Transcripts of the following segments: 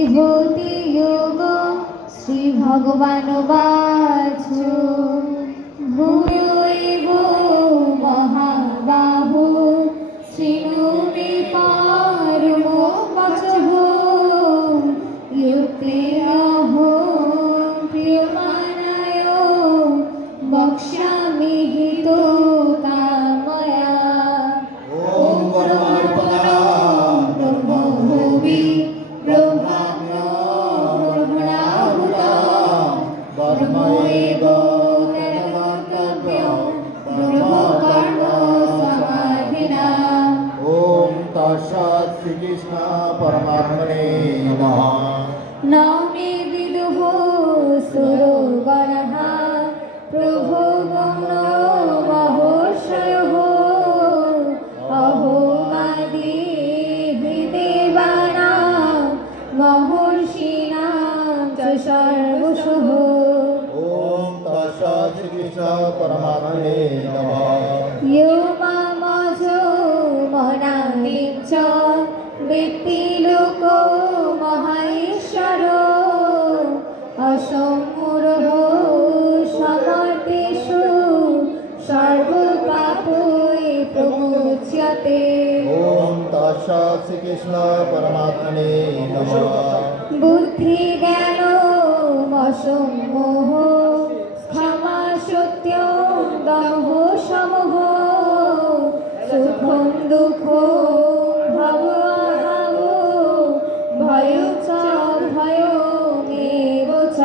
विभूति योग श्री भगवान वाचु भूयैव महाबाहु शृणु मे पारमो वचः युक्तेऽहो प्रियमाणाय वक्ष्यामि हितकामया। ॐ ब्रह्मणा ब्रह्मोऽपि ब्रह्मणो ब्रह्मणाहुता ब्रह्म एव तन्मन्तव्यं ब्रह्मकर्म समाधिना। ॐ तत्सत् श्रीकृष्ण परमात्मने नमः। न मे विदुः सुरगणः प्रभो गमनो महोर्षयः अहो देवानां महर्षीणां च सर्वशः। ॐ तत्सत् श्रीकृष्ण परमात्मने नमः। यो मामजो मनादिं च वेत्ति लोको महेश्वरो असम्मूढो समर्पेषु सर्वपापै प्रमुच्यते। ॐ तत्सत् श्रीकृष्ण परमात्मने नमः। बुद्धि ज्ञानो असम्मोहो क्षमा सत्यं दमो समो सुखं दुःखो भवो भयो च भयोमेव च।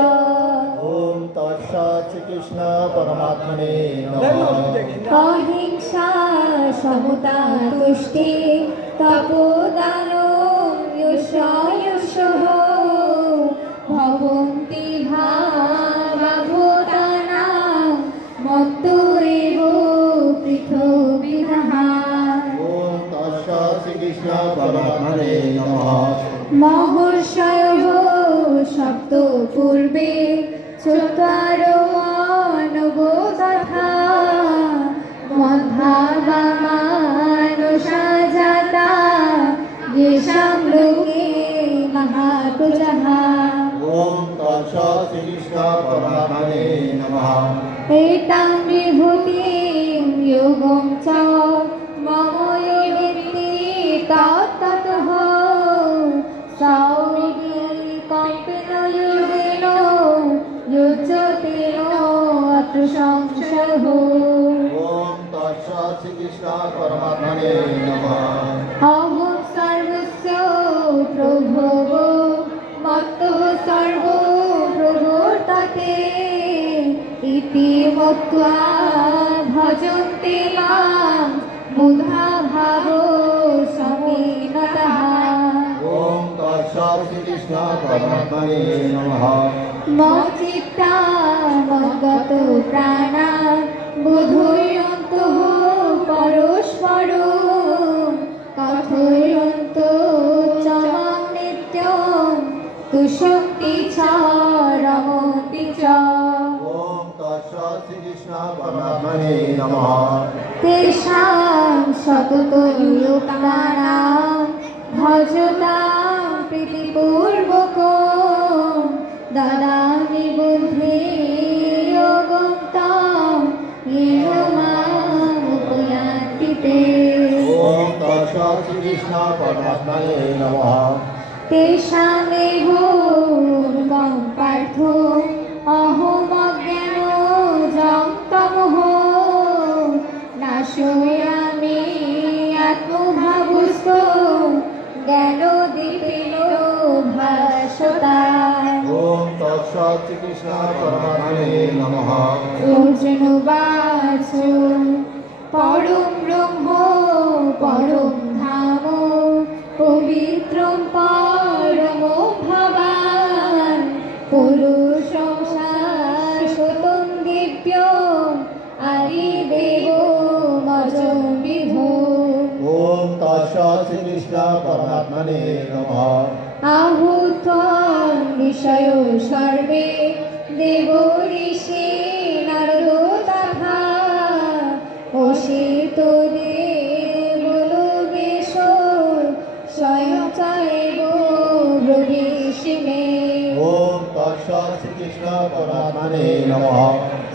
ॐ तत्सत् श्रीकृष्ण परमात्मने नमः। अहिंसा समता तुष्टि तपोदानो यशः भवन्ति भावभूतानां मत्तो एव पृथग्विदः। ॐ तत्सत् श्रीकृष्ण परमात्मने नमः। महर्षयः सप्तो पूर्वे चत्वारो मानवो तथा मध्याह्वामानुषा जाता येषां लोके महाकुजः। ॐ तत्सत् श्रीकृष्ण परमात्मने नमः। एतां विभूतिं योगं च मम यो वेत्ति तत्ततः सौर्यकम्पेन योगेन युज्यते अत्र संशयः। ॐ तत्सत् श्रीकृष्ण परमात्मने नमः। अहं सर्वस्य प्रभवो मत्तः सर्वो प्रवर्तते इति मत्वा भजन्ते मां बुधा भावो समीनतः। ॐ तत्सत् श्रीकृष्ण परमात्मने नमः। मच्चित्ता मद्गतो प्राणा बोधयन्तः परस्परो कथयन्तो च मां नित्यं तुष्यन्ति च रमन्ति च। ॐ तत्सत् श्रीकृष्ण परमात्मने नमः। तेषां सततयुक्तानां भजतां प्रीतिपूर्वकं ददामि बुद्धियोगं तं येन मामुपयान्ति ते। ॐ तत्सत् श्रीकृष्ण परमात्मने नमः। तेषामेव मूर्खं पार्थो अहमज्ञानो जं तमः नाशयामि आत्मभावुस्तो ज्ञानोदीपेनो भासता। ॐ तत्सत् श्रीकृष्ण परमात्मने नमः। अर्जुन उवाच परं ब्रह्म परं धाम पवित्रं परमो भवान् पुरुषं शाश्वतं दिव्यम् आदिदेवमजं विभो। ॐ तत्सत् श्रीकृष्ण परमात्मने नमः। आहुत्वं ऋषयो सर्वे देवो ऋषि नारदो तथा ओषितो देवलोकेशो स्वयं च एव ब्रवीषि তৎসৎ শ্রীকৃষ্ণ পরমাত্মনে নমঃ।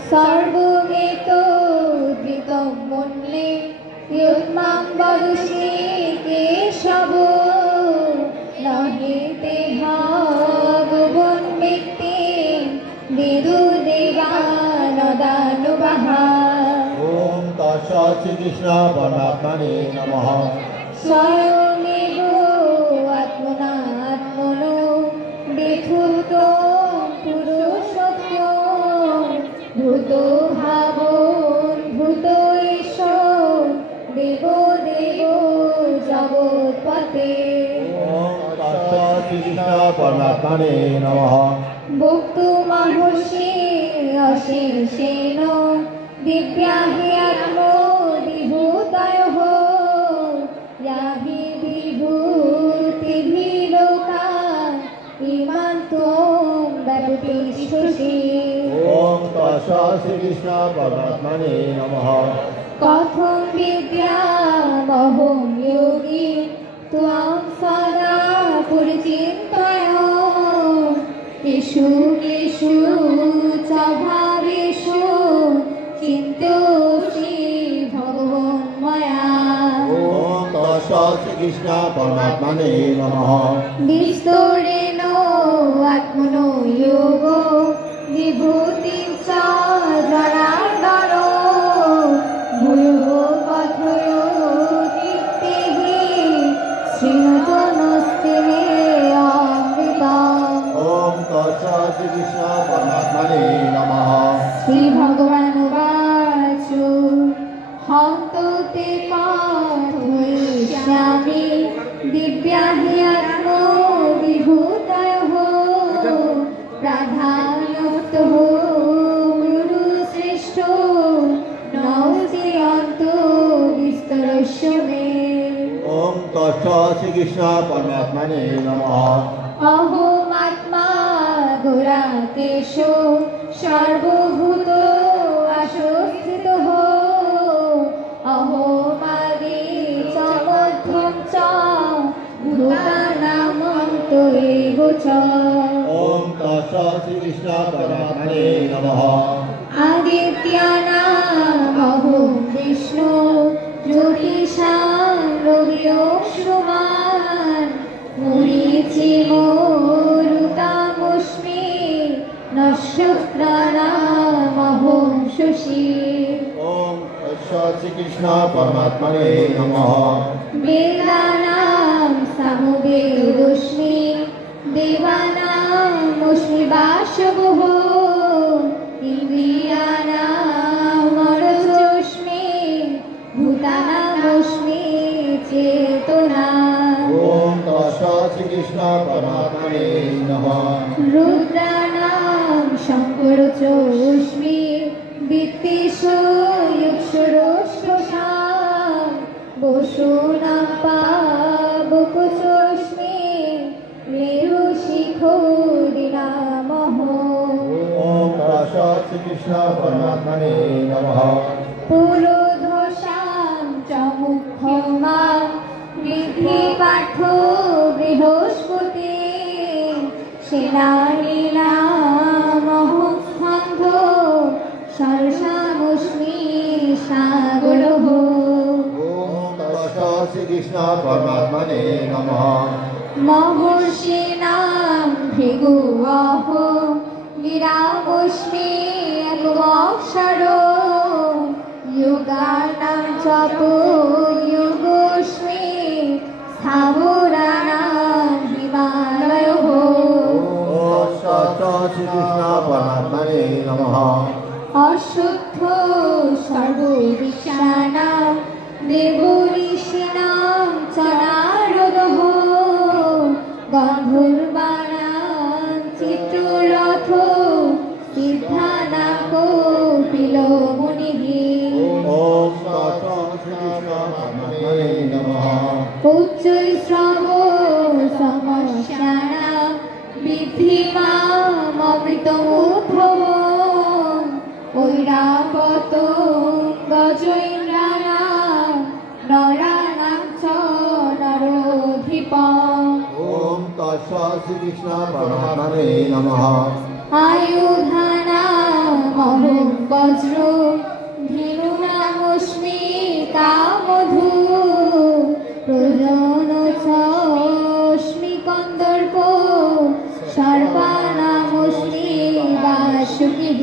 সর্বমেতো ধৃতং মন্যে ইয়ৎমাং বদসি কেশব নহি তে ভগবন ব্যক্তি বিদু দেবানদানুবাহ। ওম তৎসৎ শ্রীকৃষ্ণ পরমাত্মনে নমঃ। স্বয়মেব আত্মনাত্মনো বিধূত পুরুষোত্তম ভূত ভাবন ভূত এষ দেব দেব জগৎপতে। ওম তৎসৎ শ্রীকৃষ্ণ পরমাত্মনে নমঃ। ভক্তুমহর্ষি অশেষেণ দিব্যাহি আত্মবিভূতয়ঃ ইয়াহি বিভূতিভিঃ লোকা ইমাং ত্বং ব্যাপতিষ্যসি। ওম তৎসৎ শ্রীকৃষ্ণ পরমাত্মনে নমঃ। কথং বিদ্যামহং যোগী ত্বং সদা পরিচিন্তয় কেষু কেষু চ ভাবেষু চিন্তয়সি ভগবন ময়া। ওম তৎসৎ শ্রীকৃষ্ণ পরমাত্মনে নমঃ। বিস্তরেণ আত্মনো যোগো বিভূতিং চ জনার্দন ভূয়ঃ কথয় কীর্তিঃ শৃণুতু নস্তে অমৃতম। ওম তৎসৎ শ্রীকৃষ্ণ পরমাত্মনে নমঃ। শ্রীভগবানুবাচ হন্তু তে কথয়িষ্যামি দিব্যাহি আত্মবিভূতয়ঃ প্রাধান্যতঃ গুরুশ্রেষ্ঠ নৌসি অন্তু বিস্তরস্য মে। ওম তৎসৎ শ্রীকৃষ্ণ পরমাত্মনে নমঃ। অহমাত্মা গুরাকেশ সর্বভূত আশ্রিতঃ অহমাদি চ মধ্যম চ ভূতানামন্ত এব চ। ওম তৎসৎ শ্রীকৃষ্ণ পরমাত্মনে নমঃ। আদিত্যানামহং বিষ্ণু জ্যোতিষাং রবিরশ্রুমাन् মরীচিমরুতামস্মি নক্ষত্রাণামহং শশী। ওম তৎসৎ শ্রীকৃষ্ণ পরমাত্মনে নমঃ। বেদানাং সামবেদোস্মি দেবানামস্মি বাসবঃ ইন্দ্রিয়াণাং মনসোস্মি ভূতানামস্মি চেতনা। ওম তৎসৎ শ্রীকৃষ্ণ পরমাত্মনে নমঃ। রুদ্রাণাং শঙ্করচোস্মি বিত্তিষো যক্ষরোষ্টসাং বসূনাং পাবকচোস্মি মেরুশিখো দিনামহ। ওম তৎসৎ শ্রীকৃষ্ণ পরমাত্মনে নমঃ। পুরোধসাং চ মুখ্যমাং বৃদ্ধি পার্থ বৃহস্পতি সেনানীনামহং স্কন্ধ সরসামস্মি সাগরঃ। ওম তৎসৎ শ্রীকৃষ্ণ পরমাত্মনে নমঃ। মহর্ষিণাং ভৃগুঃ গিরামস্মি একমক্ষরো যোগানাং চপ যোগোস্মি স্থাবরাণাং হিমালয়ঃ। ওম তৎসৎ শ্রীকৃষ্ণ পরমাত্মনে নমঃ। অশুদ্ধ সর্ববৃক্ষাণাং দেবঋষীণাং চ নারদঃ গন্ধর্বাণাং চিত্ররথ সিদ্ধানাং কপিলো মুনিঃ। ওম তৎসৎ শ্রীকৃষ্ণ পরমাত্মনে নমঃ। উচ্চৈঃশ্রব সমস্যানাং বিদ্ধিমামৃতমুদ্ভবং ঐরাবতং গজৈন্দ্রাণাং নরাণাং চ নরোধিপং। ওম তৎসৎ শ্রীকৃষ্ণ পরমাত্মনে নমঃ। আয়ুধানামহং বজ্র ধেনুনামস্মি কামধু প্রজনচস্মি কন্দর্প সর্বানামস্মি বাসুকিঃ।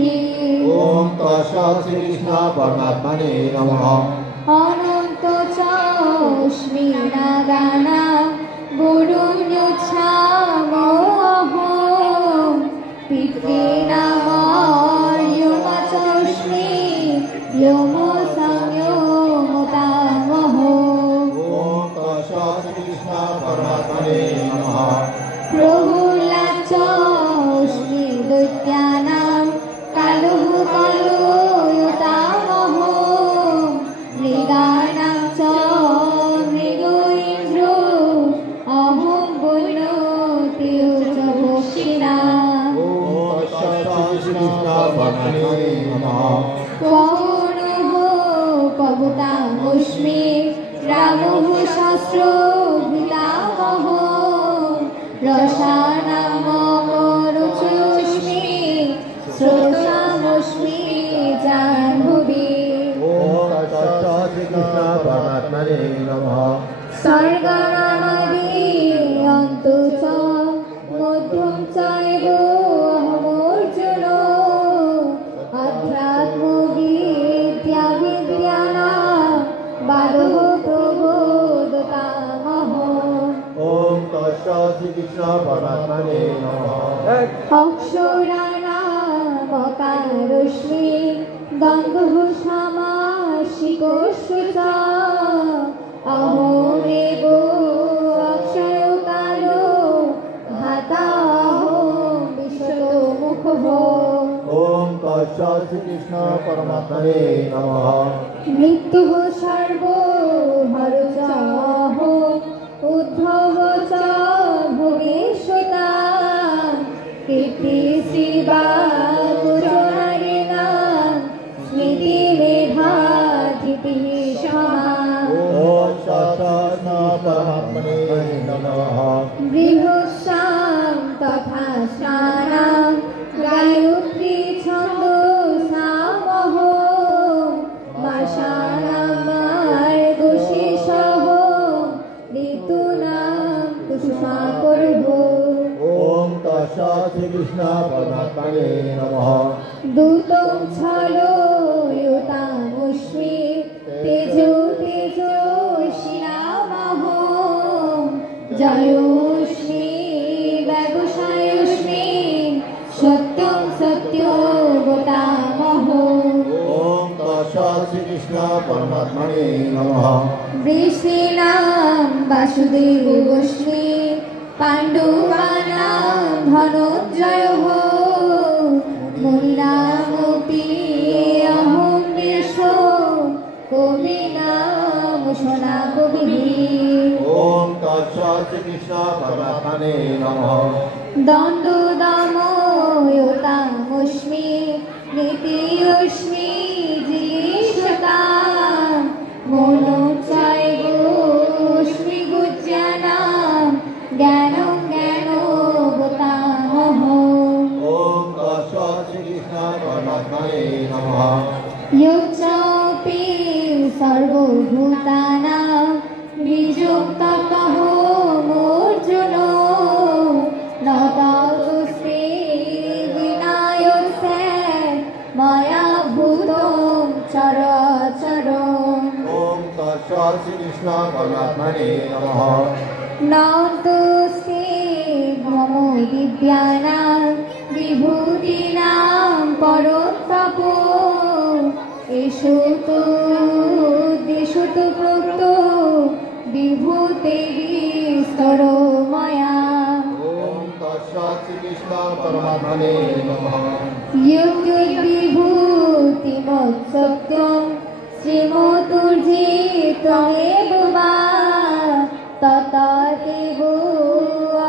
ওম তৎসৎ শ্রীকৃষ্ণ পরমাত্মনে নমঃ। অনন্ত চস্মি নাগানাং বরুণ্যোচ্ছামোহং পিতॄনামর্যমচস্মি ব্যোমসংয়োমতামহং। ওম তৎসৎ শ্রীকৃষ্ণ পরমাত্মনে নমঃ। প্রহুলাচস্মি দৈত্যানাং কালুঃ কলুয়তামহং মৃগানাং চ মৃগ ইন্দ্র অহং বৈনতেয় চ পক্ষিণাং। ওম তৎসৎ শ্রীকৃষ্ণ পরমাত্মনে নমঃ। পবনঃ পবতামস্মি রামঃ শাস্ত্রভৃতামহং রসানাং মম রুচোস্মি শ্রোতামস্মি জাহ্নবী। ওম তৎসৎ শ্রীকৃষ্ণ পরমাত্মনে নমঃ। স্বর্গানামাদি অন্ত চ মধ্যম চৈব অহমর্জুন অধ্যাত্মবিদ্যাবিদ্যানাং বাদঃ প্রবোদতামহং। ওম তৎসৎ শ্রীকৃষ্ণ পরমাত্মনে নমঃ। অক্ষরাণামকারস্মি দ্বন্দ্বঃ সামাসিকস্য চ অহমেব অক্ষয়কালো ধাতাহং বিশ্বতোমুখঃ। ওম তৎসৎ শ্রীকৃষ্ণ পরমাত্মনে নমঃ। মৃত্যুঃ সর্বহরচহং উদ্ধব চ ভোগেশ্বতাং কীর্তিশ্রীবাকুচনারিণাং স্মৃতিমেধাতিথিঃ সমা। ওম তৎসৎ পরমাত্মনে নমঃ। বৃহস্যাং তথা স্নানাং গায়ত্রী ছন্দসামহং মাসানাং মার্গশীর্ষঃ ঋতুনাং কুসুমাকরঃ। ওম তৎসৎ শ্রীকৃষ্ণ পরমাত্মনে নমঃ। দূতং ছলোয়ুতামস্মি তেজো তেজস্বিনামহং জয়োস্মি ব্যবসায়োস্মি সত্যং সত্যবতামহং। ওম তৎসৎ শ্রীকৃষ্ণ পরমাত্মনে নমঃ। বৃষীণাং বাসুদেবস্মি পাণ্ডবানাং ধনঞ্জয়ঃ মুনিনামপি অহং বৃষ কবিনাম সোনাকবিঃ। ওম তৎসৎ শ্রীকৃষ্ণ পরমাত্মনে নমঃ। দণ্ডদাময়তামস্মি নীতিয়স্মি জিগীষতাং মনোচৈবস্মি গুজ্জানাং জ্ঞানং জ্ঞানবতামহং। ওম তৎসৎ শ্রীকৃষ্ণ পরমাত্মনে নমঃ। यच्चापि सर्वभूतानां बीजं ततः मोर्जुन न तस्मै विनायसे मया भूतं चराचरम्। ওম তৎসৎ শ্রীকৃষ্ণ পরমাত্মনে নমঃ। नान्तोऽस्ति मम दिव्यानां विभूतीनां परोत्तपो एषु तु प्रोक्तो विभूतिस्तरो मया। ওম তৎসৎ শ্রীকৃষ্ণ পরমাত্মনে নমঃ। यद्विभूतिमत्सत्यं श्रीमतुर्जितमेव वा ततदेव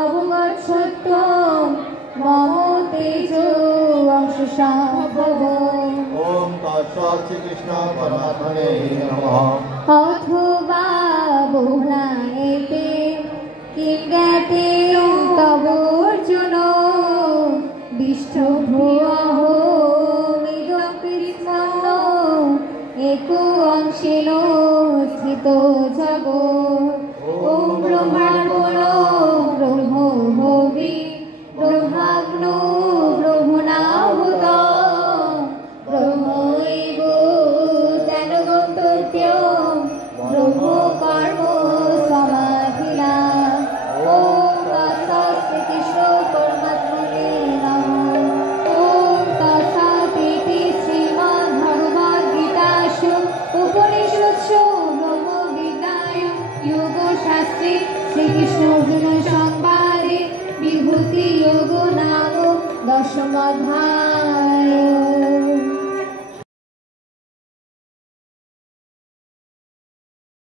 अवगच्छत्वं मम तेजो अंशसम्भवम्। ওম তৎসৎ শ্রীকৃষ্ণ পরমাত্মনে নমঃ। अथवा बहुनायते किं ज्ञाते तवोऽर्जुन विष्ठभो मधाय